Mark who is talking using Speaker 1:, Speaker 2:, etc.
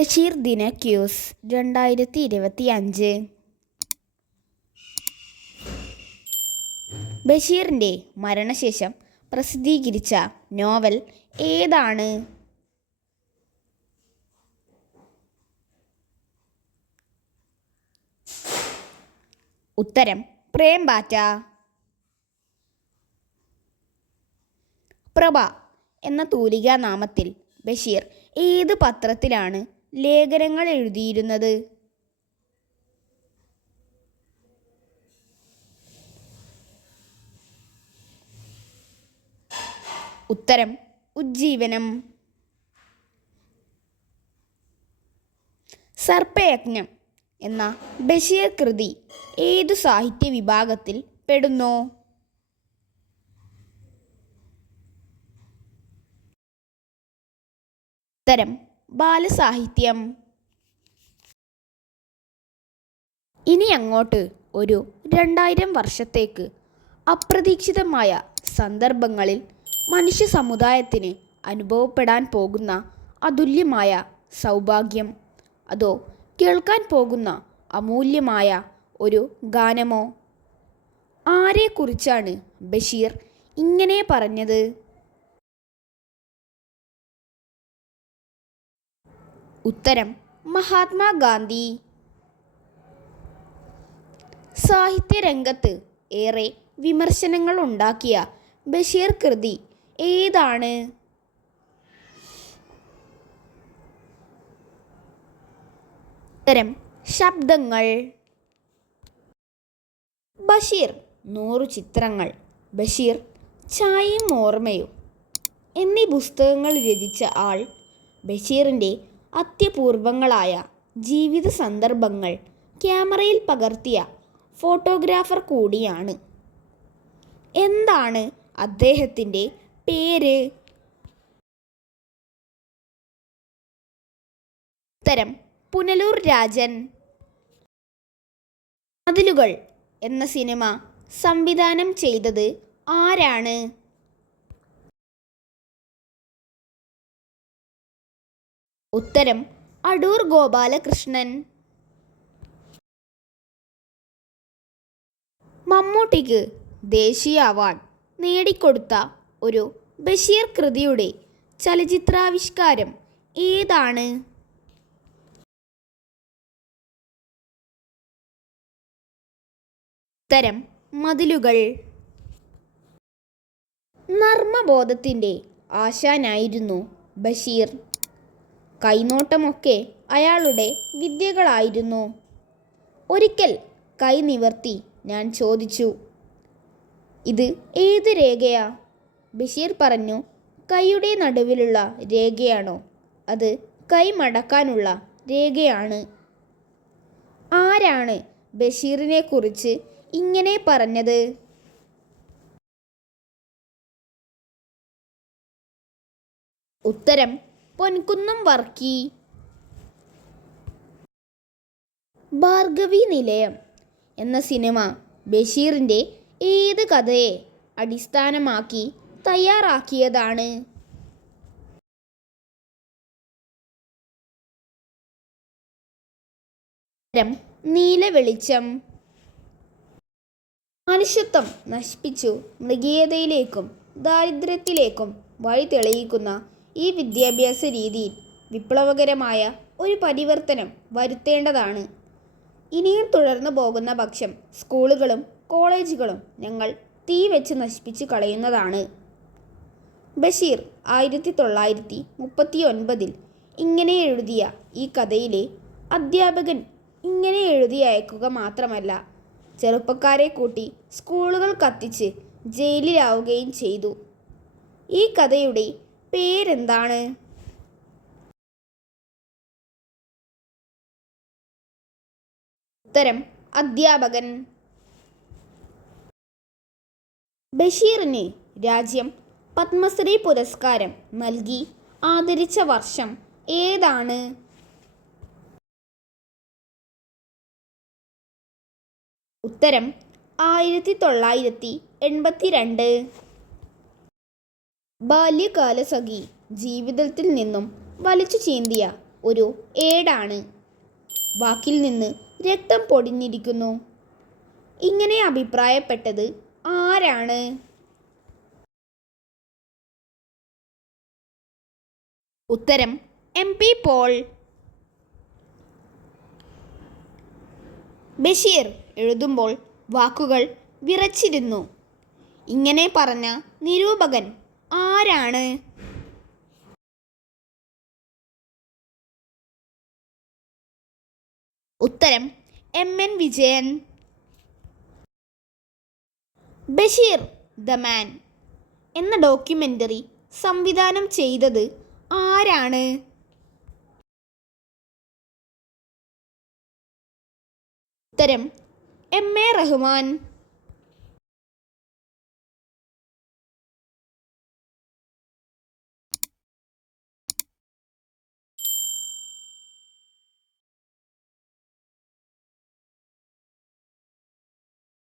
Speaker 1: ബഷീർ ദിന ക്യൂസ് രണ്ടായിരത്തി ഇരുപത്തി അഞ്ച് ബഷീറിന്റെ മരണശേഷം പ്രസിദ്ധീകരിച്ച നോവൽ ഏതാണ്? ഉത്തരം പ്രേംബാറ്റ. പ്രഭ എന്ന തൂലികാനാമത്തിൽ ബഷീർ ഏത് പത്രത്തിലാണ് ലേഖനങ്ങൾ എഴുതിയിരുന്നത്. ഉത്തരം ഉജ്ജീവനം. സർപ്പയജ്ഞം എന്ന ബഷീർ കൃതി ഏതു സാഹിത്യ വിഭാഗത്തിൽ പെടുന്നു? ഉത്തരം ബാലസാഹിത്യം. ഇനി അങ്ങോട്ട് ഒരു രണ്ടായിരം വർഷത്തേക്ക് അപ്രതീക്ഷിതമായ സന്ദർഭങ്ങളിൽ മനുഷ്യ സമുദായത്തിന് അനുഭവപ്പെടാൻ പോകുന്ന അതുല്യമായ സൗഭാഗ്യം. അതോ കേൾക്കാൻ പോകുന്ന അമൂല്യമായ ഒരു ഗാനമോ? ആരെക്കുറിച്ചാണ് ബഷീർ ഇങ്ങനെ പറഞ്ഞത്? ഉത്തരം മഹാത്മാഗാന്ധി. സാഹിത്യരംഗത്ത് ഏറെ വിമർശനങ്ങൾ ഉണ്ടാക്കിയ ബഷീർ കൃതി ഏതാണ്? ഉത്തരം ശബ്ദങ്ങൾ. ബഷീർ നൂറു ചിത്രങ്ങൾ. ബഷീർ ചായയും ഓർമ്മയും. എന്നീ പുസ്തകങ്ങൾ രചിച്ച ആൾ ബഷീറിന്റെ അത്യപൂർവങ്ങളായ ജീവിത സന്ദർഭങ്ങൾ ക്യാമറയിൽ പകർത്തിയ ഫോട്ടോഗ്രാഫർ കൂടിയാണ്. എന്താണ് അദ്ദേഹത്തിന്റെ പേര്? ഉത്തരം പുനലൂർ രാജൻ. മതിലുകൾ എന്ന സിനിമ സംവിധാനം ചെയ്തത് ആരാണ്? ഉത്തരം അടൂർ ഗോപാലകൃഷ്ണൻ. മമ്മൂട്ടിക്ക് ദേശീയ അവാർഡ് നേടിക്കൊടുത്ത ഒരു ബഷീർ കൃതിയുടെ ചലച്ചിത്രാവിഷ്കാരം ഏതാണ്? ഉത്തരം മതിലുകൾ. നർമ്മബോധത്തിന്റെ ആശാനായിരുന്നു ബഷീർ. കൈനോട്ടമൊക്കെ അയാളുടെ വിദ്യകളായിരുന്നു. ഒരിക്കൽ കൈ നിവർത്തി ഞാൻ ചോദിച്ചു ഇത് ഏത് രേഖയാ? ബഷീർ പറഞ്ഞു കൈയുടെ നടുവിലുള്ള രേഖയാണോ. അത് കൈ മടക്കാനുള്ള രേഖയാണ്. ആരാണ് ബഷീറിനെ കുറിച്ച് ഇങ്ങനെ പറഞ്ഞത്? ഉത്തരം പൊൻകുന്നം വർക്കി. ഭാർഗവി നിലയം എന്ന സിനിമ ബഷീറിന്റെ ഏത് കഥയെ അടിസ്ഥാനമാക്കി തയ്യാറാക്കിയതാണ്? നീല വെളിച്ചം. മനുഷ്യത്വം നശിപ്പിച്ചു. മൃഗീയതയിലേക്കും ദാരിദ്ര്യത്തിലേക്കും വഴി തെളിയിക്കുന്ന ഈ വിദ്യാഭ്യാസ രീതിയിൽ വിപ്ലവകരമായ ഒരു പരിവർത്തനം വരുത്തേണ്ടതാണ്. ഇനിയും തുടർന്നു പോകുന്ന പക്ഷം സ്കൂളുകളും കോളേജുകളും ഞങ്ങൾ തീ വെച്ച് നശിപ്പിച്ച് കളയുന്നതാണ്. ബഷീർ ആയിരത്തി തൊള്ളായിരത്തി മുപ്പത്തി ഒൻപതിൽ ഇങ്ങനെ എഴുതിയ ഈ കഥയിലെ അധ്യാപകൻ ഇങ്ങനെ എഴുതി അയക്കുക മാത്രമല്ല ചെറുപ്പക്കാരെ കൂട്ടി സ്കൂളുകൾ കത്തിച്ച് ജയിലിലാവുകയും ചെയ്തു. ഈ കഥയുടെ പേരെന്താണ്? ഉത്തരം അധ്യാപകൻ. ബഷീറിന് രാജ്യം പത്മശ്രീ പുരസ്കാരം നൽകി. ആദരിച്ച വർഷം ഏതാണ്? ഉത്തരം ആയിരത്തി തൊള്ളായിരത്തി എൺപത്തി രണ്ട് ബാല്യകാലസഖി ജീവിതത്തിൽ നിന്നും വലിച്ചു ചീന്തിയ ഒരു ഏടാണ്. വാക്കിൽ നിന്ന് രക്തം പൊടിഞ്ഞിരിക്കുന്നു. ഇങ്ങനെ അഭിപ്രായപ്പെട്ടത് ആരാണ്? ഉത്തരം എം പി പോൾ. ബഷീർ എഴുതുമ്പോൾ വാക്കുകൾ വിറച്ചിരുന്നു. ഇങ്ങനെ പറഞ്ഞ നിരൂപകൻ ആരാണ്? ഉത്തരം M N Vijayan. Basheer the man എന്ന ഡോക്യുമെന്ററി സംവിധാനം ചെയ്തത് ആരാണ്? ഉത്തരം എം എ റഹ്മാൻ.